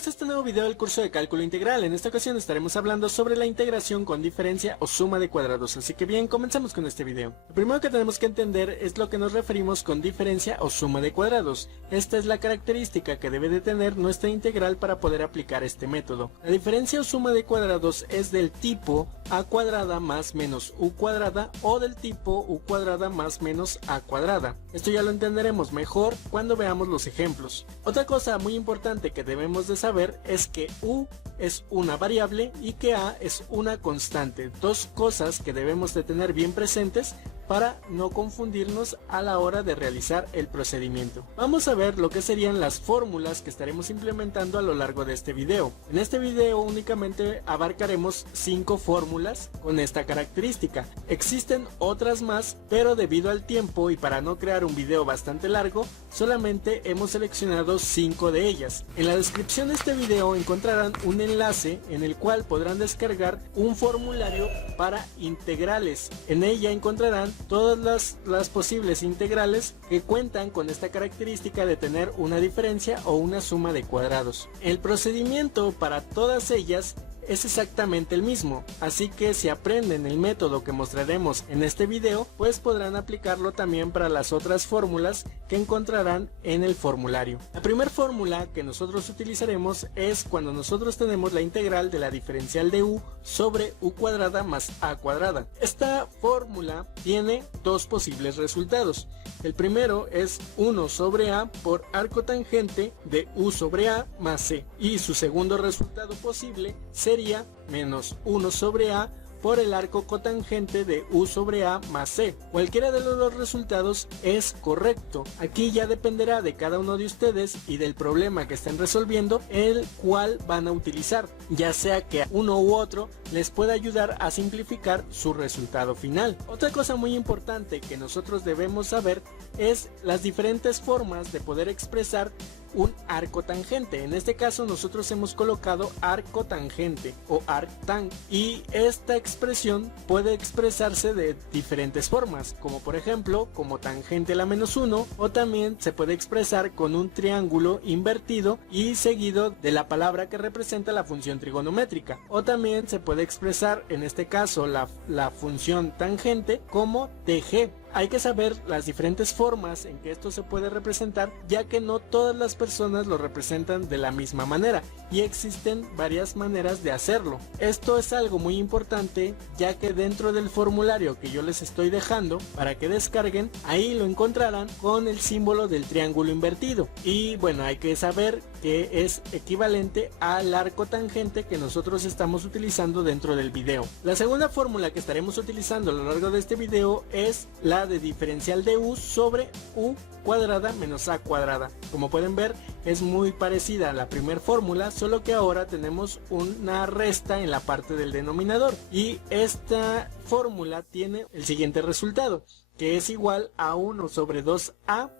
Bienvenidos a este nuevo video del curso de cálculo integral. En esta ocasión estaremos hablando sobre la integración con diferencia o suma de cuadrados, así que bien, comenzamos con este video. Lo primero que tenemos que entender es lo que nos referimos con diferencia o suma de cuadrados. Esta es la característica que debe de tener nuestra integral para poder aplicar este método. La diferencia o suma de cuadrados es del tipo a cuadrada más menos u cuadrada o del tipo u cuadrada más menos a cuadrada. Esto ya lo entenderemos mejor cuando veamos los ejemplos. Otra cosa muy importante que debemos de saber es que u es una variable y que a es una constante, dos cosas que debemos de tener bien presentes para no confundirnos a la hora de realizar el procedimiento. Vamos a ver lo que serían las fórmulas que estaremos implementando a lo largo de este video. En este video únicamente abarcaremos 5 fórmulas con esta característica. Existen otras más, pero debido al tiempo y para no crear un video bastante largo, solamente hemos seleccionado 5 de ellas. En la descripción de este video encontrarán un enlace en el cual podrán descargar un formulario para integrales. En ella encontrarán todas las posibles integrales que cuentan con esta característica de tener una diferencia o una suma de cuadrados. El procedimiento para todas ellas es exactamente el mismo, así que si aprenden el método que mostraremos en este video, pues podrán aplicarlo también para las otras fórmulas que encontrarán en el formulario. La primera fórmula que nosotros utilizaremos es cuando nosotros tenemos la integral de la diferencial de u sobre u cuadrada más a cuadrada. Esta fórmula tiene dos posibles resultados. El primero es 1 sobre a por arco tangente de u sobre a más c, y su segundo resultado posible sería menos 1 sobre a por el arco cotangente de u sobre a más c. Cualquiera de los dos resultados es correcto. Aquí ya dependerá de cada uno de ustedes y del problema que estén resolviendo el cual van a utilizar, ya sea que uno u otro les pueda ayudar a simplificar su resultado final. Otra cosa muy importante que nosotros debemos saber es las diferentes formas de poder expresar un arco tangente. En este caso nosotros hemos colocado arco tangente o arctang, y esta expresión puede expresarse de diferentes formas, como por ejemplo como tangente a la menos 1, o también se puede expresar con un triángulo invertido y seguido de la palabra que representa la función trigonométrica, o también se puede expresar en este caso la función tangente como tg. Hay que saber las diferentes formas en que esto se puede representar, ya que no todas las personas lo representan de la misma manera y existen varias maneras de hacerlo. Esto es algo muy importante, ya que dentro del formulario que yo les estoy dejando para que descarguen, ahí lo encontrarán con el símbolo del triángulo invertido, y bueno, hay que saber que es equivalente al arco tangente que nosotros estamos utilizando dentro del video. La segunda fórmula que estaremos utilizando a lo largo de este video es la de diferencial de u sobre u cuadrada menos a cuadrada. Como pueden ver, es muy parecida a la primera fórmula, solo que ahora tenemos una resta en la parte del denominador, y esta fórmula tiene el siguiente resultado, que es igual a 1 sobre 2a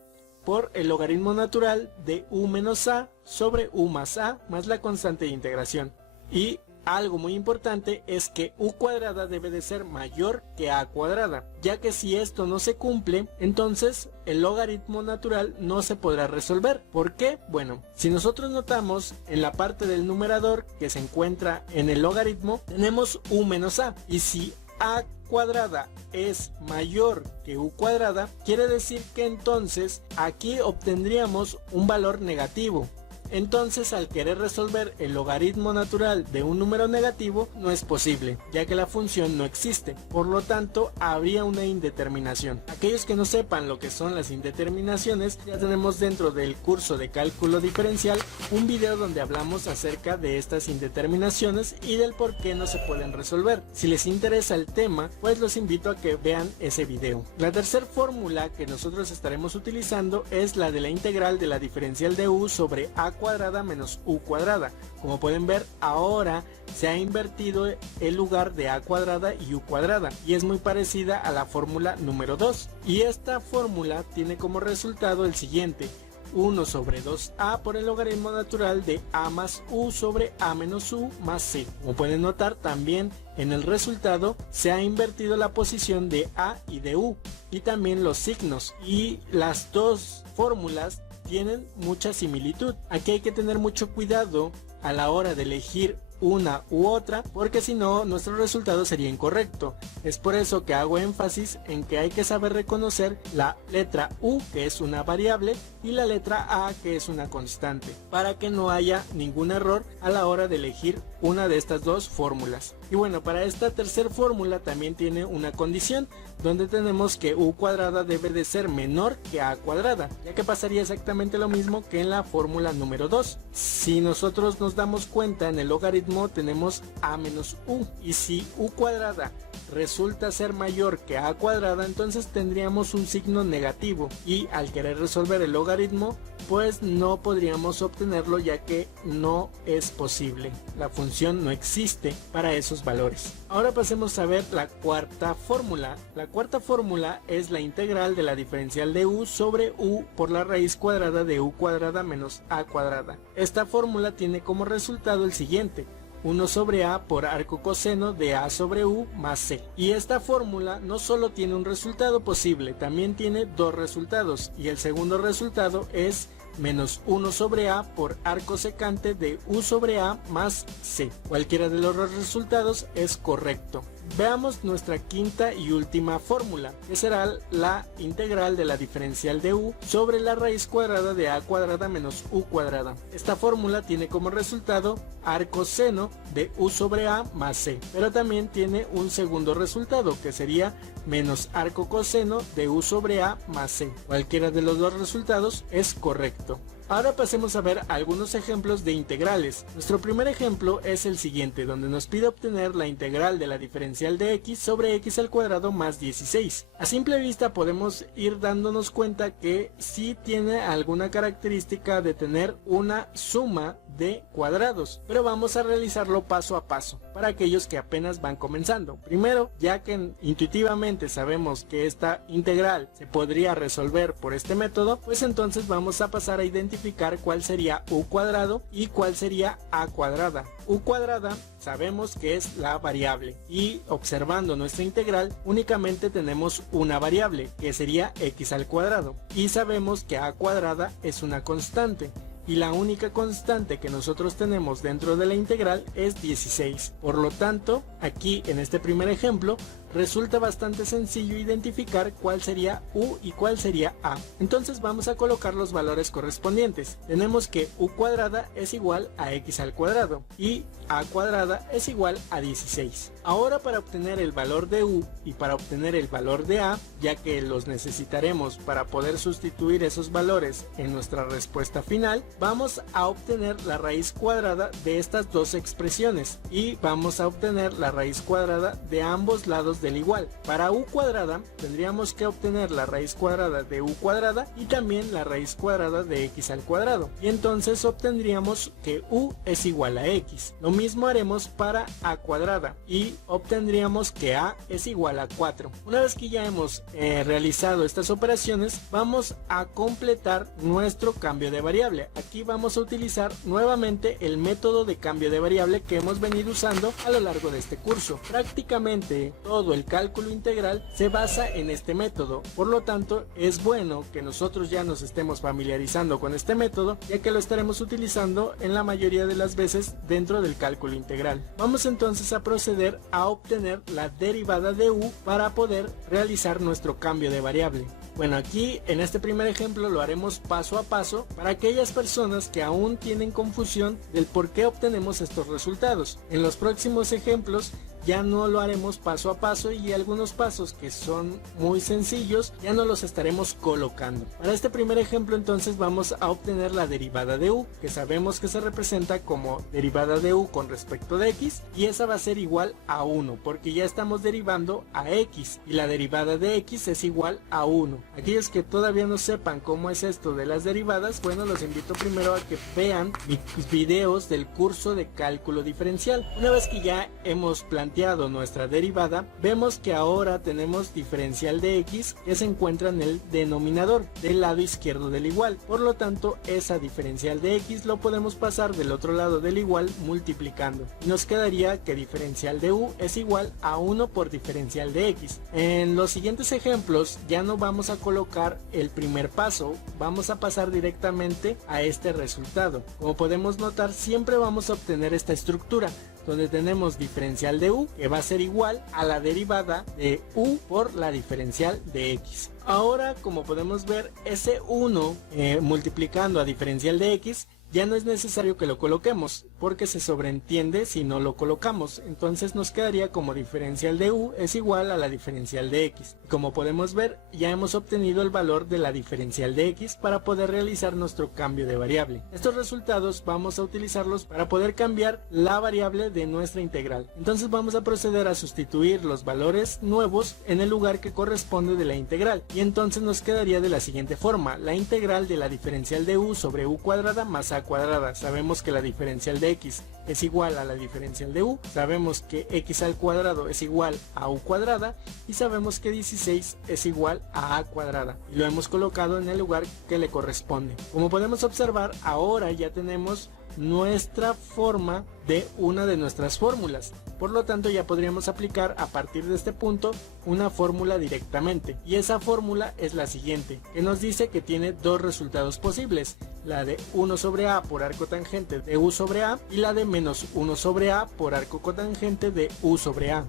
por el logaritmo natural de u menos a sobre u más a más la constante de integración. Y algo muy importante es que u cuadrada debe de ser mayor que a cuadrada, ya que si esto no se cumple, entonces el logaritmo natural no se podrá resolver. ¿Por qué? Bueno, si nosotros notamos en la parte del numerador que se encuentra en el logaritmo, tenemos u menos a, y si a cuadrada es mayor que u cuadrada, quiere decir que entonces aquí obtendríamos un valor negativo. Entonces, al querer resolver el logaritmo natural de un número negativo, no es posible, ya que la función no existe. Por lo tanto, habría una indeterminación. Aquellos que no sepan lo que son las indeterminaciones, ya tenemos dentro del curso de cálculo diferencial un video donde hablamos acerca de estas indeterminaciones y del por qué no se pueden resolver. Si les interesa el tema, pues los invito a que vean ese video. La tercera fórmula que nosotros estaremos utilizando es la de la integral de la diferencial de u sobre a cuadrada menos u cuadrada. Como pueden ver, ahora se ha invertido el lugar de a cuadrada y u cuadrada, y es muy parecida a la fórmula número 2, y esta fórmula tiene como resultado el siguiente: 1 sobre 2a por el logaritmo natural de a más u sobre a menos u más c. Como pueden notar, también en el resultado se ha invertido la posición de a y de u, y también los signos, y las dos fórmulas tienen mucha similitud. Aquí hay que tener mucho cuidado a la hora de elegir una u otra, porque si no nuestro resultado sería incorrecto. Es por eso que hago énfasis en que hay que saber reconocer la letra U, que es una variable, y la letra A, que es una constante, para que no haya ningún error a la hora de elegir una de estas dos fórmulas. Y bueno, para esta tercera fórmula también tiene una condición, donde tenemos que U cuadrada debe de ser menor que A cuadrada, ya que pasaría exactamente lo mismo que en la fórmula número 2. Si nosotros nos damos cuenta, en el logaritmo tenemos A menos U, y si U cuadrada resulta ser mayor que A cuadrada, entonces tendríamos un signo negativo, y al querer resolver el logaritmo pues no podríamos obtenerlo, ya que no es posible. La función no existe para esos valores. Ahora pasemos a ver la cuarta fórmula. La cuarta fórmula es la integral de la diferencial de U sobre U por la raíz cuadrada de U cuadrada menos A cuadrada. Esta fórmula tiene como resultado el siguiente: 1 sobre A por arco coseno de A sobre U más C. Y esta fórmula no solo tiene un resultado posible, también tiene dos resultados, y el segundo resultado es menos 1 sobre A por arco secante de U sobre A más C. Cualquiera de los dos resultados es correcto. Veamos nuestra quinta y última fórmula, que será la integral de la diferencial de U sobre la raíz cuadrada de A cuadrada menos U cuadrada. Esta fórmula tiene como resultado arco seno de U sobre A más C, pero también tiene un segundo resultado, que sería menos arco coseno de U sobre A más C. Cualquiera de los dos resultados es correcto. Ahora pasemos a ver algunos ejemplos de integrales. Nuestro primer ejemplo es el siguiente, donde nos pide obtener la integral de la diferencial de x sobre x al cuadrado más 16. A simple vista podemos ir dándonos cuenta que sí tiene alguna característica de tener una suma de cuadrados, pero vamos a realizarlo paso a paso para aquellos que apenas van comenzando. Primero, ya que intuitivamente sabemos que esta integral se podría resolver por este método, pues entonces vamos a pasar a identificar cuál sería U cuadrado y cuál sería A cuadrada. U cuadrada sabemos que es la variable, y observando nuestra integral únicamente tenemos una variable, que sería x al cuadrado, y sabemos que A cuadrada es una constante, y la única constante que nosotros tenemos dentro de la integral es 16. Por lo tanto, aquí en este primer ejemplo resulta bastante sencillo identificar cuál sería U y cuál sería A. Entonces vamos a colocar los valores correspondientes. Tenemos que U cuadrada es igual a x al cuadrado y A cuadrada es igual a 16. Ahora, para obtener el valor de U y para obtener el valor de A, ya que los necesitaremos para poder sustituir esos valores en nuestra respuesta final, vamos a obtener la raíz cuadrada de estas dos expresiones y vamos a obtener la raíz cuadrada de ambos lados del igual. Para U cuadrada tendríamos que obtener la raíz cuadrada de U cuadrada y también la raíz cuadrada de x al cuadrado, y entonces obtendríamos que U es igual a x. Lo mismo haremos para A cuadrada y obtendríamos que A es igual a 4. Una vez que ya hemos realizado estas operaciones, vamos a completar nuestro cambio de variable. Aquí vamos a utilizar nuevamente el método de cambio de variable que hemos venido usando a lo largo de este curso. Prácticamente todo el cálculo integral se basa en este método, por lo tanto es bueno que nosotros ya nos estemos familiarizando con este método, ya que lo estaremos utilizando en la mayoría de las veces dentro del cálculo integral. Vamos entonces a proceder a obtener la derivada de U para poder realizar nuestro cambio de variable. Bueno, aquí en este primer ejemplo lo haremos paso a paso para aquellas personas que aún tienen confusión del por qué obtenemos estos resultados. En los próximos ejemplos ya no lo haremos paso a paso, y algunos pasos que son muy sencillos ya no los estaremos colocando. Para este primer ejemplo entonces vamos a obtener la derivada de U, que sabemos que se representa como derivada de U con respecto de x, y esa va a ser igual a 1 porque ya estamos derivando a x y la derivada de x es igual a 1. Aquellos que todavía no sepan cómo es esto de las derivadas, bueno, los invito primero a que vean mis videos del curso de cálculo diferencial. Una vez que ya hemos planteado planteado nuestra derivada, vemos que ahora tenemos diferencial de x que se encuentra en el denominador del lado izquierdo del igual. Por lo tanto, esa diferencial de x lo podemos pasar del otro lado del igual multiplicando. Nos quedaría que diferencial de u es igual a 1 por diferencial de x. En los siguientes ejemplos ya no vamos a colocar el primer paso, vamos a pasar directamente a este resultado. Como podemos notar, siempre vamos a obtener esta estructura donde tenemos diferencial de u que va a ser igual a la derivada de u por la diferencial de x. Ahora, como podemos ver, ese 1 multiplicando a diferencial de x ya no es necesario que lo coloquemos porque se sobreentiende si no lo colocamos. Entonces nos quedaría como diferencial de u es igual a la diferencial de x. Como podemos ver, ya hemos obtenido el valor de la diferencial de x para poder realizar nuestro cambio de variable. Estos resultados vamos a utilizarlos para poder cambiar la variable de nuestra integral. Entonces vamos a proceder a sustituir los valores nuevos en el lugar que corresponde de la integral. Y entonces nos quedaría de la siguiente forma: la integral de la diferencial de u sobre u cuadrada más a cuadrada. Sabemos que la diferencial de x es igual a la diferencial de u, sabemos que x al cuadrado es igual a u cuadrada y sabemos que 16 es igual a cuadrada, y lo hemos colocado en el lugar que le corresponde. Como podemos observar, ahora ya tenemos nuestra forma de una de nuestras fórmulas. Por lo tanto, ya podríamos aplicar a partir de este punto una fórmula directamente, y esa fórmula es la siguiente, que nos dice que tiene dos resultados posibles: la de 1 sobre a por arco tangente de u sobre a y la de menos 1 sobre a por arco cotangente de u sobre a.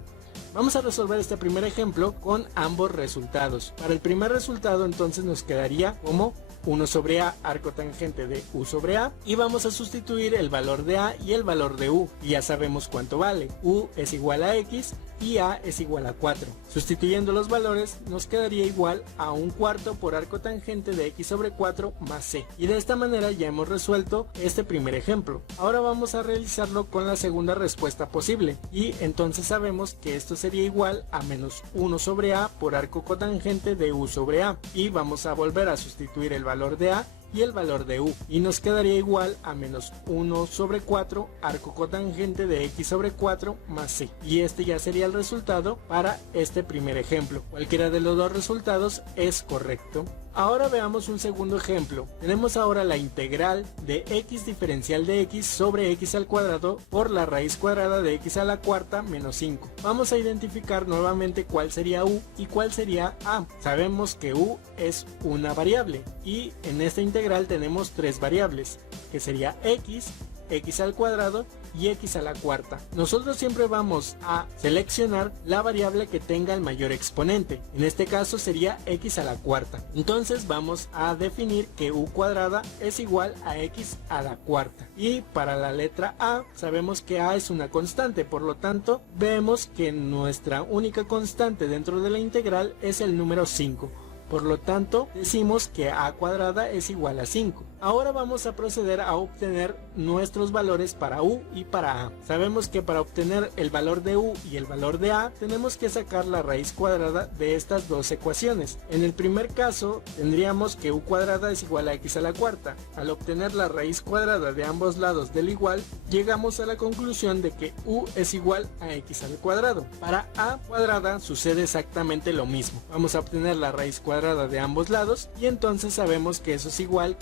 Vamos a resolver este primer ejemplo con ambos resultados. Para el primer resultado entonces nos quedaría como 1 sobre a arco tangente de u sobre a, y vamos a sustituir el valor de a y el valor de u, y ya sabemos cuánto vale. U es igual a x y a es igual a 4. Sustituyendo los valores nos quedaría igual a 1/4 por arco tangente de x sobre 4 más c. Y de esta manera ya hemos resuelto este primer ejemplo. Ahora vamos a realizarlo con la segunda respuesta posible, y entonces sabemos que esto sería igual a menos 1 sobre a por arco cotangente de u sobre a, y vamos a volver a sustituir el valor de a y el valor de u, y nos quedaría igual a menos 1 sobre 4 arco cotangente de x sobre 4 más c, y este ya sería el resultado para este primer ejemplo. Cualquiera de los dos resultados es correcto. Ahora veamos un segundo ejemplo. Tenemos ahora la integral de x diferencial de x sobre x al cuadrado por la raíz cuadrada de x a la cuarta menos 5. Vamos a identificar nuevamente cuál sería u y cuál sería a. Sabemos que u es una variable, y en esta integral tenemos tres variables, que sería x, x al cuadrado y x a la cuarta. Nosotros siempre vamos a seleccionar la variable que tenga el mayor exponente. En este caso sería x a la cuarta. Entonces vamos a definir que u cuadrada es igual a x a la cuarta. Y para la letra a, sabemos que a es una constante, por lo tanto vemos que nuestra única constante dentro de la integral es el número 5. Por lo tanto, decimos que a cuadrada es igual a 5. Ahora vamos a proceder a obtener nuestros valores para u y para a. Sabemos que para obtener el valor de u y el valor de a, tenemos que sacar la raíz cuadrada de estas dos ecuaciones. En el primer caso, tendríamos que u cuadrada es igual a x a la cuarta. Al obtener la raíz cuadrada de ambos lados del igual, llegamos a la conclusión de que u es igual a x al cuadrado. Para a cuadrada sucede exactamente lo mismo. Vamos a obtener la raíz cuadrada de ambos lados, y entonces sabemos que eso es igual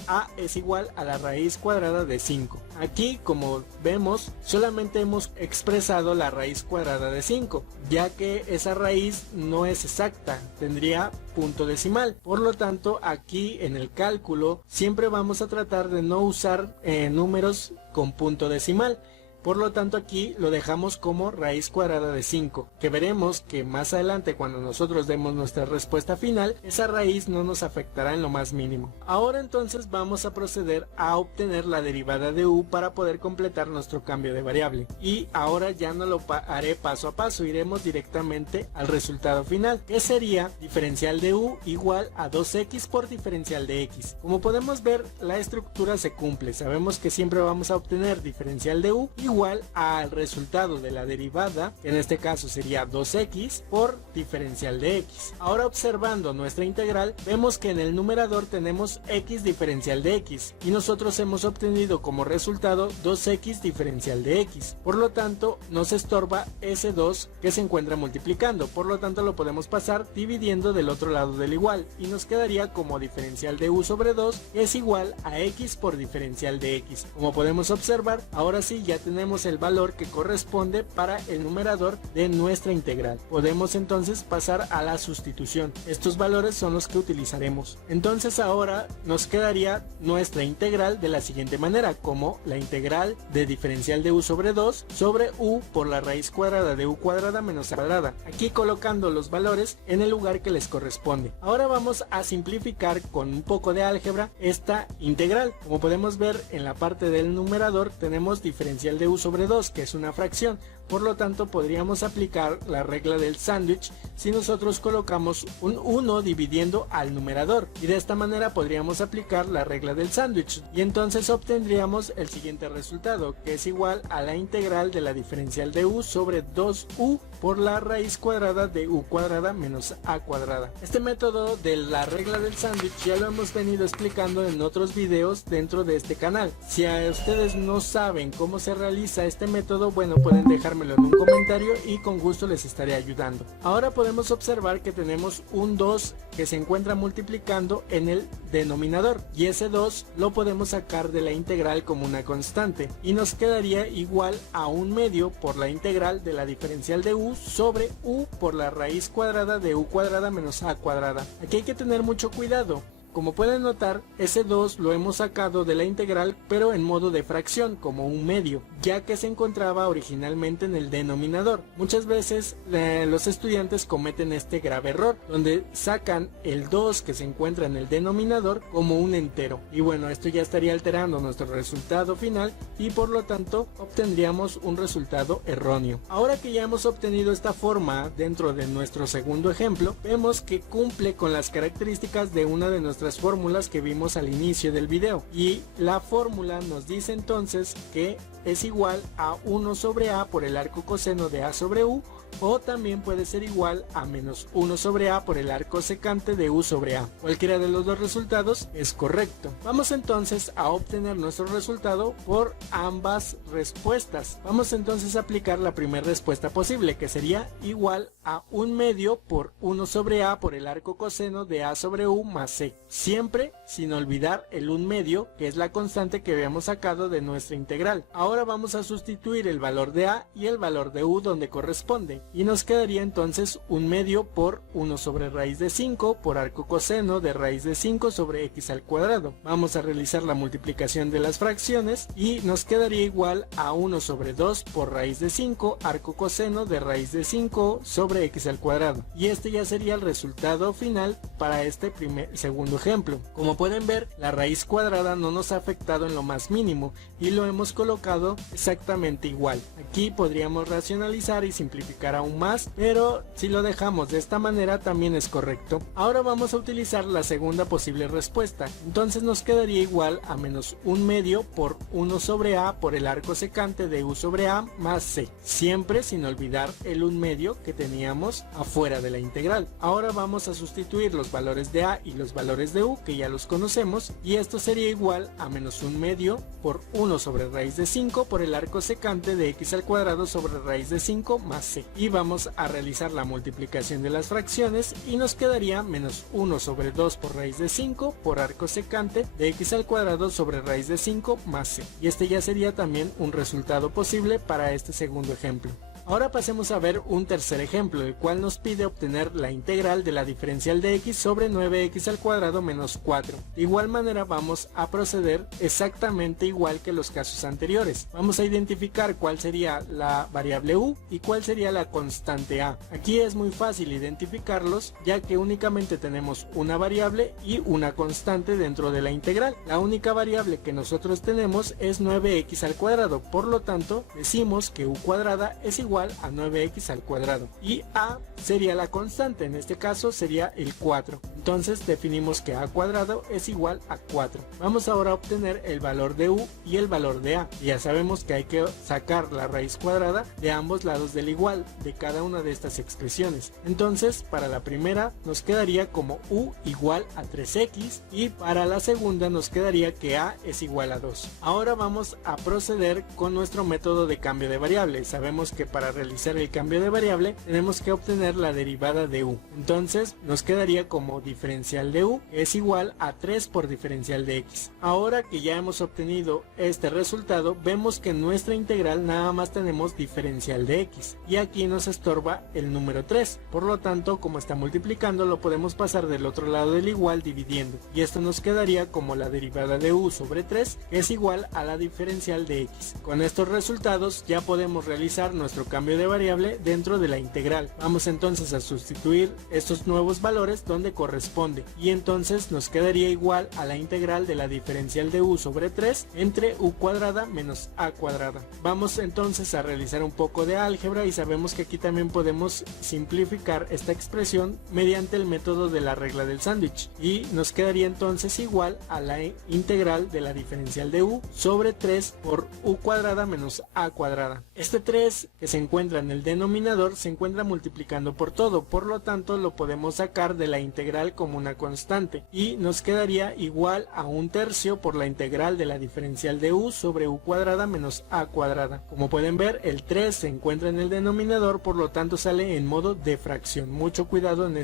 a la raíz cuadrada de 5. Aquí, como vemos, solamente hemos expresado la raíz cuadrada de 5, ya que esa raíz no es exacta, tendría punto decimal. Por lo tanto, aquí en el cálculo siempre vamos a tratar de no usar números con punto decimal. Por lo tanto, aquí lo dejamos como raíz cuadrada de 5, que veremos que más adelante, cuando nosotros demos nuestra respuesta final, esa raíz no nos afectará en lo más mínimo. Ahora entonces vamos a proceder a obtener la derivada de u para poder completar nuestro cambio de variable. Y ahora ya no lo haré paso a paso, iremos directamente al resultado final, que sería diferencial de u igual a 2x por diferencial de x. Como podemos ver, la estructura se cumple. Sabemos que siempre vamos a obtener diferencial de u igual igual al resultado de la derivada, que en este caso sería 2x por diferencial de x. Ahora observando nuestra integral, vemos que en el numerador tenemos x diferencial de x y nosotros hemos obtenido como resultado 2x diferencial de x. Por lo tanto, nos estorba ese 2 que se encuentra multiplicando, por lo tanto lo podemos pasar dividiendo del otro lado del igual y nos quedaría como diferencial de u sobre 2 es igual a x por diferencial de x. Como podemos observar, ahora sí ya tenemos el valor que corresponde para el numerador de nuestra integral. Podemos entonces pasar a la sustitución. Estos valores son los que utilizaremos. Entonces ahora nos quedaría nuestra integral de la siguiente manera, como la integral de diferencial de u sobre 2 sobre u por la raíz cuadrada de u cuadrada menos a cuadrada. Aquí colocando los valores en el lugar que les corresponde. Ahora vamos a simplificar con un poco de álgebra esta integral. Como podemos ver en la parte del numerador tenemos diferencial de u sobre 2 que es una fracción. Por lo tanto podríamos aplicar la regla del sándwich si nosotros colocamos un 1 dividiendo al numerador y de esta manera podríamos aplicar la regla del sándwich y entonces obtendríamos el siguiente resultado, que es igual a la integral de la diferencial de u sobre 2u por la raíz cuadrada de u cuadrada menos a cuadrada. Este método de la regla del sándwich ya lo hemos venido explicando en otros videos dentro de este canal. Si a ustedes no saben cómo se realiza este método, bueno, pueden dejármelo en un comentario y con gusto les estaré ayudando. Ahora podemos observar que tenemos un 2 que se encuentra multiplicando en el denominador y ese 2 lo podemos sacar de la integral como una constante y nos quedaría igual a 1/2 por la integral de la diferencial de u sobre u por la raíz cuadrada de u cuadrada menos a cuadrada. Aquí hay que tener mucho cuidado. Como pueden notar, ese 2 lo hemos sacado de la integral pero en modo de fracción, como 1/2, ya que se encontraba originalmente en el denominador. Muchas veces los estudiantes cometen este grave error, donde sacan el 2 que se encuentra en el denominador como un entero. Y bueno, esto ya estaría alterando nuestro resultado final y por lo tanto obtendríamos un resultado erróneo. Ahora que ya hemos obtenido esta forma dentro de nuestro segundo ejemplo, vemos que cumple con las características de una de nuestras fórmulas que vimos al inicio del video y la fórmula nos dice entonces que es igual a 1 sobre a por el arco coseno de a sobre u o también puede ser igual a menos 1 sobre a por el arco secante de u sobre a. Cualquiera de los dos resultados es correcto. Vamos entonces a obtener nuestro resultado por ambas respuestas. Vamos entonces a aplicar la primera respuesta posible, que sería igual a 1/2 por 1 sobre a por el arco coseno de a sobre u más c. Siempre sin olvidar el 1/2, que es la constante que habíamos sacado de nuestra integral. Ahora vamos a sustituir el valor de a y el valor de u donde corresponde. Y nos quedaría entonces 1/2 por 1 sobre raíz de 5 por arco coseno de raíz de 5 sobre x al cuadrado. Vamos a realizar la multiplicación de las fracciones y nos quedaría igual a 1 sobre 2 por raíz de 5 arco coseno de raíz de 5 sobre x al cuadrado. Y este ya sería el resultado final para este segundo ejemplo. Como pueden ver, la raíz cuadrada no nos ha afectado en lo más mínimo y lo hemos colocado exactamente igual. Aquí podríamos racionalizar y simplificar aún más, pero si lo dejamos de esta manera también es correcto. Ahora vamos a utilizar la segunda posible respuesta, entonces nos quedaría igual a menos 1/2 por 1 sobre a por el arco secante de u sobre a más c, siempre sin olvidar el 1/2 que teníamos afuera de la integral. Ahora vamos a sustituir los valores de a y los valores de u, que ya los conocemos, y esto sería igual a menos 1/2 por 1 sobre raíz de 5 por el arco secante de x al cuadrado sobre raíz de 5 más c. Y vamos a realizar la multiplicación de las fracciones y nos quedaría menos 1 sobre 2 por raíz de 5 por arco secante de x al cuadrado sobre raíz de 5 más c. Y este ya sería también un resultado posible para este segundo ejemplo. Ahora pasemos a ver un tercer ejemplo, el cual nos pide obtener la integral de la diferencial de x sobre 9x al cuadrado menos 4. De igual manera vamos a proceder exactamente igual que los casos anteriores. Vamos a identificar cuál sería la variable u y cuál sería la constante a. Aquí es muy fácil identificarlos, ya que únicamente tenemos una variable y una constante dentro de la integral. La única variable que nosotros tenemos es 9x al cuadrado, por lo tanto decimos que u cuadrada es igual igual a 9x al cuadrado y a sería la constante, en este caso sería el 4. Entonces definimos que a cuadrado es igual a 4. Vamos ahora a obtener el valor de u y el valor de a. Ya sabemos que hay que sacar la raíz cuadrada de ambos lados del igual de cada una de estas expresiones. Entonces para la primera nos quedaría como u igual a 3x y para la segunda nos quedaría que a es igual a 2. Ahora vamos a proceder con nuestro método de cambio de variable. Sabemos que para realizar el cambio de variable tenemos que obtener la derivada de u. Entonces nos quedaría como diferencial de u es igual a 3 por diferencial de x. Ahora que ya hemos obtenido este resultado, vemos que en nuestra integral nada más tenemos diferencial de x y aquí nos estorba el número 3. Por lo tanto, como está multiplicando, lo podemos pasar del otro lado del igual dividiendo y esto nos quedaría como la derivada de u sobre 3 que es igual a la diferencial de x. Con estos resultados ya podemos realizar nuestro cambio de variable dentro de la integral. Vamos entonces a sustituir estos nuevos valores donde corresponde y entonces nos quedaría igual a la integral de la diferencial de u sobre 3 entre u cuadrada menos a cuadrada. Vamos entonces a realizar un poco de álgebra y sabemos que aquí también podemos simplificar esta expresión mediante el método de la regla del sándwich y nos quedaría entonces igual a la integral de la diferencial de u sobre 3 por u cuadrada menos a cuadrada. Este 3 que se encuentra en el denominador se encuentra multiplicando por todo, por lo tanto lo podemos sacar de la integral como una constante y nos quedaría igual a 1/3 por la integral de la diferencial de u sobre u cuadrada menos a cuadrada. Como pueden ver, el 3 se encuentra en el denominador, por lo tanto sale en modo de fracción. Mucho cuidado en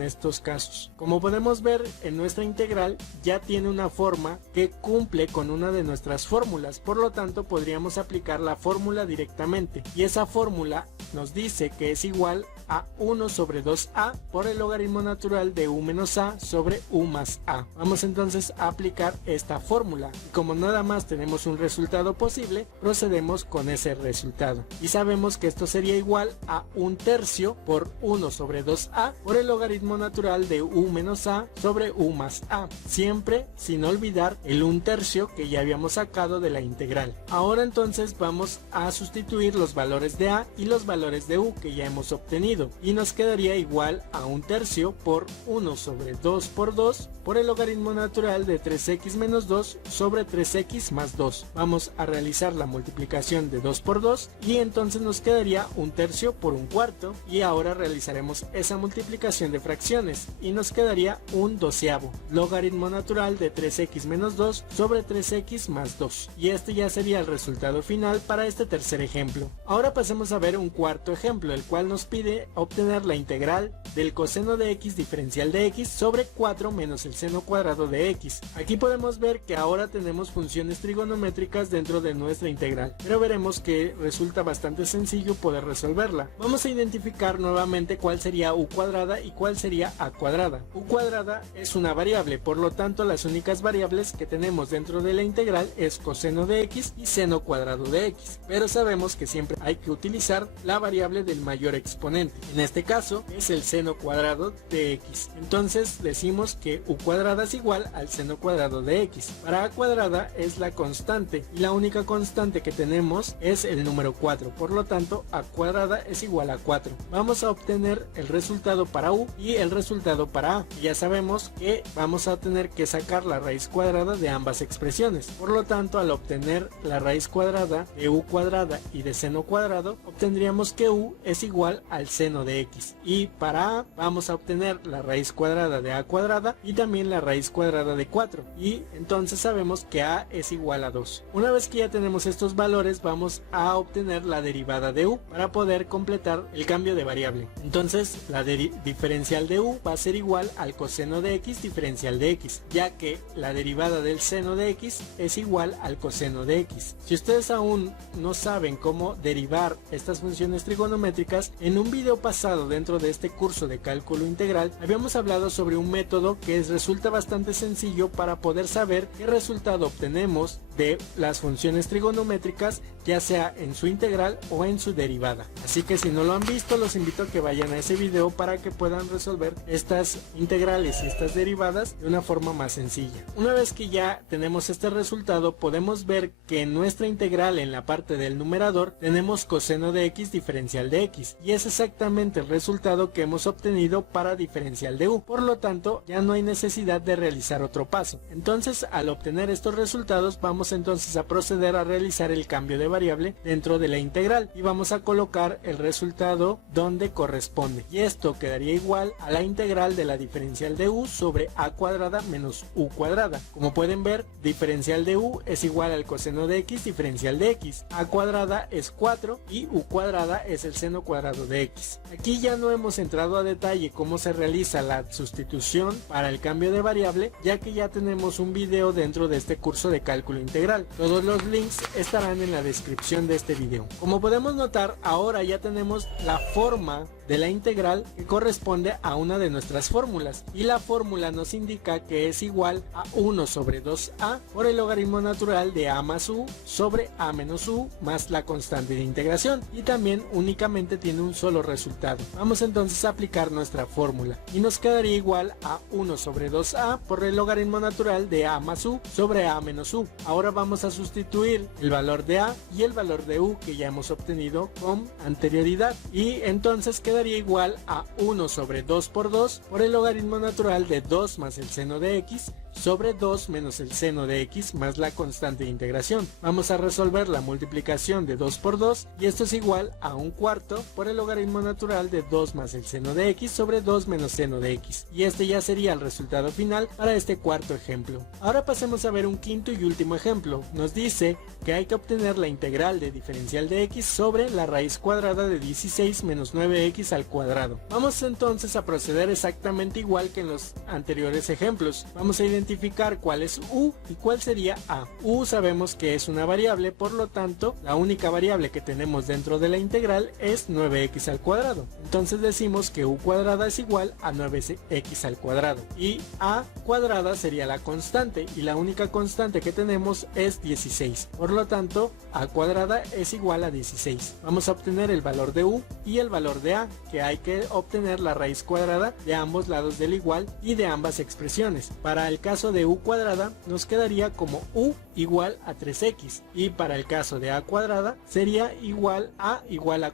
estos casos. Como podemos ver, en nuestra integral ya tiene una forma que cumple con una de nuestras fórmulas, por lo tanto podríamos aplicar la fórmula directamente y esa fórmula nos dice que es igual a 1 sobre 2a por el logaritmo natural de u menos a sobre u más a. Vamos entonces a aplicar esta fórmula y como nada más tenemos un resultado posible, procedemos con ese resultado y sabemos que esto sería igual a 1/3 por 1 sobre 2a por el logaritmo natural de u menos a sobre u más a, siempre sin olvidar el 1/3 que ya habíamos sacado de la integral. Ahora entonces vamos a sustituir los valores de a y los valores de u que ya hemos obtenido y nos quedaría igual a 1/3 por 1 sobre 2 por 2 por el logaritmo natural de 3x menos 2 sobre 3x más 2. Vamos a realizar la multiplicación de 2 por 2 y entonces nos quedaría 1/3 por 1/4 y ahora realizaremos esa multiplicación de fracciones y nos quedaría 1/12 logaritmo natural de 3x menos 2 sobre 3x más 2 y este ya sería el resultado final para este tercer ejemplo. Ahora pasemos a ver un cuarto ejemplo, el cual nos pide obtener la integral del coseno de x diferencial de x sobre 4 menos el seno cuadrado de x. Aquí podemos ver que ahora tenemos funciones trigonométricas dentro de nuestra integral, pero veremos que resulta bastante sencillo poder resolverla. Vamos a identificar nuevamente cuál sería u cuadrada y cuál sería a cuadrada. U cuadrada es una variable, por lo tanto las únicas variables que tenemos dentro de la integral es coseno de x y seno cuadrado de x, pero sabemos que siempre hay que utilizar la variable del mayor exponente. En este caso es el seno cuadrado de x. Entonces decimos que u cuadrada es igual al seno cuadrado de x. Para a cuadrada es la constante y la única constante que tenemos es el número 4. Por lo tanto, a cuadrada es igual a 4. Vamos a obtener el resultado para u y el resultado para a. Ya sabemos que vamos a tener que sacar la raíz cuadrada de ambas expresiones. Por lo tanto, al obtener la raíz cuadrada de u cuadrada y de seno cuadrado, obtendríamos que u es igual al seno de x. Y para a vamos a obtener la raíz cuadrada de a cuadrada y también la raíz cuadrada de 4. Y entonces sabemos que a es igual a 2. Una vez que ya tenemos estos valores, vamos a obtener la derivada de u para poder completar el cambio de variable. Entonces la diferencial de u va a ser igual al coseno de x diferencial de x, ya que la derivada del seno de x es igual al coseno de x. Si ustedes aún no saben cómo derivar estas funciones trigonométricas, en un video pasado dentro de este curso de cálculo integral habíamos hablado sobre un método que resulta bastante sencillo para poder saber qué resultado obtenemos de las funciones trigonométricas, ya sea en su integral o en su derivada. Así que si no lo han visto, los invito a que vayan a ese video para que puedan resolver estas integrales y estas derivadas de una forma más sencilla. Una vez que ya tenemos este resultado, podemos ver que en nuestra integral, en la parte del numerador, tenemos coseno de x diferencial de x, y es exactamente el resultado que hemos obtenido para diferencial de u. Por lo tanto, ya no hay necesidad de realizar otro paso. Entonces, al obtener estos resultados, vamos entonces a proceder a realizar el cambio de variable dentro de la integral y vamos a colocar el resultado donde corresponde, y esto quedaría igual a la integral de la diferencial de u sobre a cuadrada menos u cuadrada. Como pueden ver, diferencial de u es igual al coseno de x diferencial de x, a cuadrada es 4 y u cuadrada es el seno cuadrado de x. Aquí ya no hemos entrado a detalle cómo se realiza la sustitución para el cambio de variable, ya que ya tenemos un video dentro de este curso de cálculo integral. Todos los links estarán en la descripción de este video. Como podemos notar, ahora ya tenemos la forma de la integral que corresponde a una de nuestras fórmulas, y la fórmula nos indica que es igual a 1 sobre 2a por el logaritmo natural de a más u sobre a menos u más la constante de integración, y también únicamente tiene un solo resultado. Vamos entonces a aplicar nuestra fórmula y nos quedaría igual a 1 sobre 2a por el logaritmo natural de a más u sobre a menos u. Ahora vamos a sustituir el valor de a y el valor de u que ya hemos obtenido con anterioridad, y entonces quedaría igual a 1 sobre 2 por 2 por el logaritmo natural de 2 más el seno de x sobre 2 menos el seno de x más la constante de integración. Vamos a resolver la multiplicación de 2 por 2 y esto es igual a 1/4 por el logaritmo natural de 2 más el seno de x sobre 2 menos seno de x, y este ya sería el resultado final para este cuarto ejemplo. Ahora pasemos a ver un quinto y último ejemplo. Nos dice que hay que obtener la integral de diferencial de x sobre la raíz cuadrada de 16 menos 9x al cuadrado. Vamos entonces a proceder exactamente igual que en los anteriores ejemplos. Vamos a identificar cuál es u y cuál sería a. U sabemos que es una variable, por lo tanto la única variable que tenemos dentro de la integral es 9x al cuadrado. Entonces decimos que u cuadrada es igual a 9x al cuadrado, y a cuadrada sería la constante, y la única constante que tenemos es 16. Por lo tanto, a cuadrada es igual a 16. Vamos a obtener el valor de u y el valor de a, que hay que obtener la raíz cuadrada de ambos lados del igual y de ambas expresiones. Para el caso de u cuadrada nos quedaría como u igual a 3x, y para el caso de a cuadrada sería igual a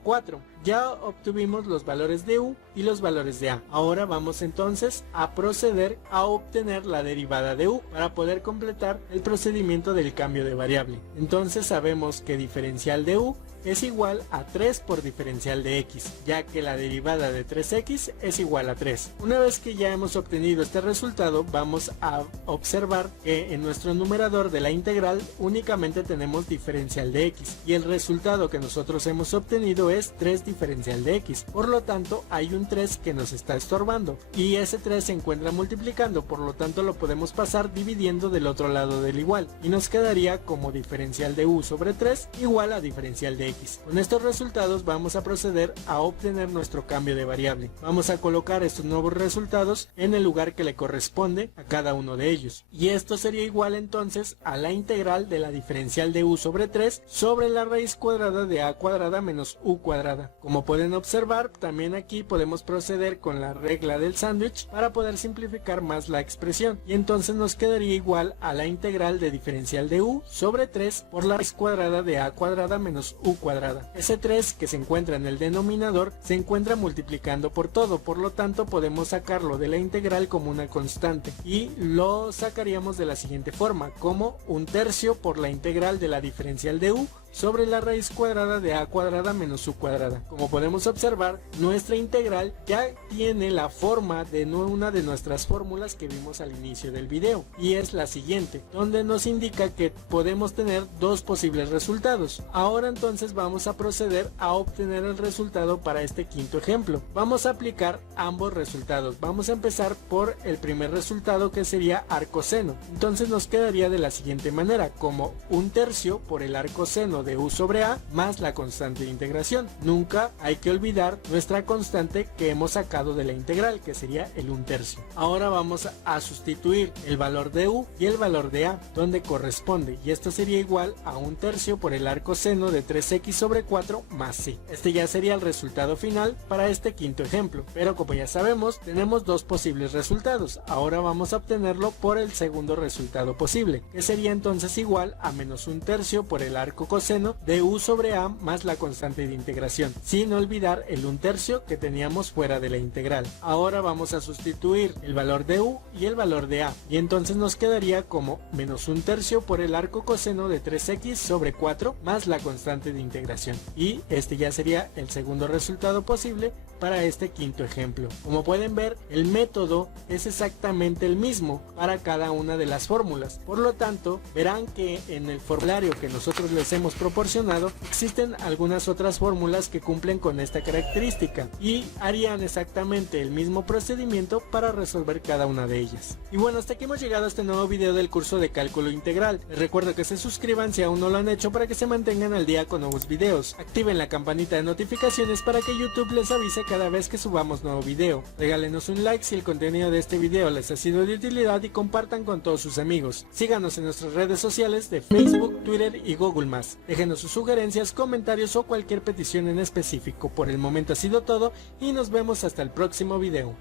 4. Ya obtuvimos los valores de u y los valores de a. Ahora vamos entonces a proceder a obtener la derivada de u para poder completar el procedimiento del cambio de variable. Entonces sabemos que diferencial de u es igual a 3 por diferencial de x, ya que la derivada de 3x es igual a 3. Una vez que ya hemos obtenido este resultado, vamos a observar que en nuestro numerador de la integral únicamente tenemos diferencial de x, y el resultado que nosotros hemos obtenido es 3 diferencial de x. Por lo tanto, hay un 3 que nos está estorbando, y ese 3 se encuentra multiplicando, por lo tanto lo podemos pasar dividiendo del otro lado del igual, y nos quedaría como diferencial de u sobre 3 igual a diferencial de x. Con estos resultados vamos a proceder a obtener nuestro cambio de variable. Vamos a colocar estos nuevos resultados en el lugar que le corresponde a cada uno de ellos, y esto sería igual entonces a la integral de la diferencial de u sobre 3 sobre la raíz cuadrada de a cuadrada menos u cuadrada. Como pueden observar, también aquí podemos proceder con la regla del sándwich para poder simplificar más la expresión, y entonces nos quedaría igual a la integral de diferencial de u sobre 3 por la raíz cuadrada de a cuadrada menos u cuadrada. Ese 3 que se encuentra en el denominador se encuentra multiplicando por todo, por lo tanto podemos sacarlo de la integral como una constante, y lo sacaríamos de la siguiente forma, como 1/3 por la integral de la diferencial de u sobre la raíz cuadrada de a cuadrada menos u cuadrada. Como podemos observar, nuestra integral ya tiene la forma de una de nuestras fórmulas que vimos al inicio del video, y es la siguiente, donde nos indica que podemos tener dos posibles resultados. Ahora entonces vamos a proceder a obtener el resultado para este quinto ejemplo. Vamos a aplicar ambos resultados. Vamos a empezar por el primer resultado, que sería arcoseno. Entonces nos quedaría de la siguiente manera, como 1/3 por el arcoseno coseno de u sobre a más la constante de integración. Nunca hay que olvidar nuestra constante que hemos sacado de la integral, que sería el 1/3. Ahora vamos a sustituir el valor de u y el valor de a donde corresponde, y esto sería igual a 1/3 por el arco seno de 3x sobre 4 más c. Este ya sería el resultado final para este quinto ejemplo, pero como ya sabemos tenemos dos posibles resultados. Ahora vamos a obtenerlo por el segundo resultado posible, que sería entonces igual a menos 1/3 por el arco coseno de u sobre a más la constante de integración, sin olvidar el 1/3 que teníamos fuera de la integral. Ahora vamos a sustituir el valor de u y el valor de a, y entonces nos quedaría como menos 1/3 por el arco coseno de 3x sobre 4 más la constante de integración, y este ya sería el segundo resultado posible para este quinto ejemplo. Como pueden ver, el método es exactamente el mismo para cada una de las fórmulas, por lo tanto verán que en el formulario que nosotros les hemos proporcionado existen algunas otras fórmulas que cumplen con esta característica y harían exactamente el mismo procedimiento para resolver cada una de ellas. Y bueno, hasta aquí hemos llegado a este nuevo video del curso de cálculo integral. Les recuerdo que se suscriban si aún no lo han hecho para que se mantengan al día con nuevos videos. Activen la campanita de notificaciones para que YouTube les avise cada vez que subamos nuevo video. Regálenos un like si el contenido de este video les ha sido de utilidad y compartan con todos sus amigos. Síganos en nuestras redes sociales de Facebook, Twitter y Google+. Déjenos sus sugerencias, comentarios o cualquier petición en específico. Por el momento ha sido todo y nos vemos hasta el próximo video.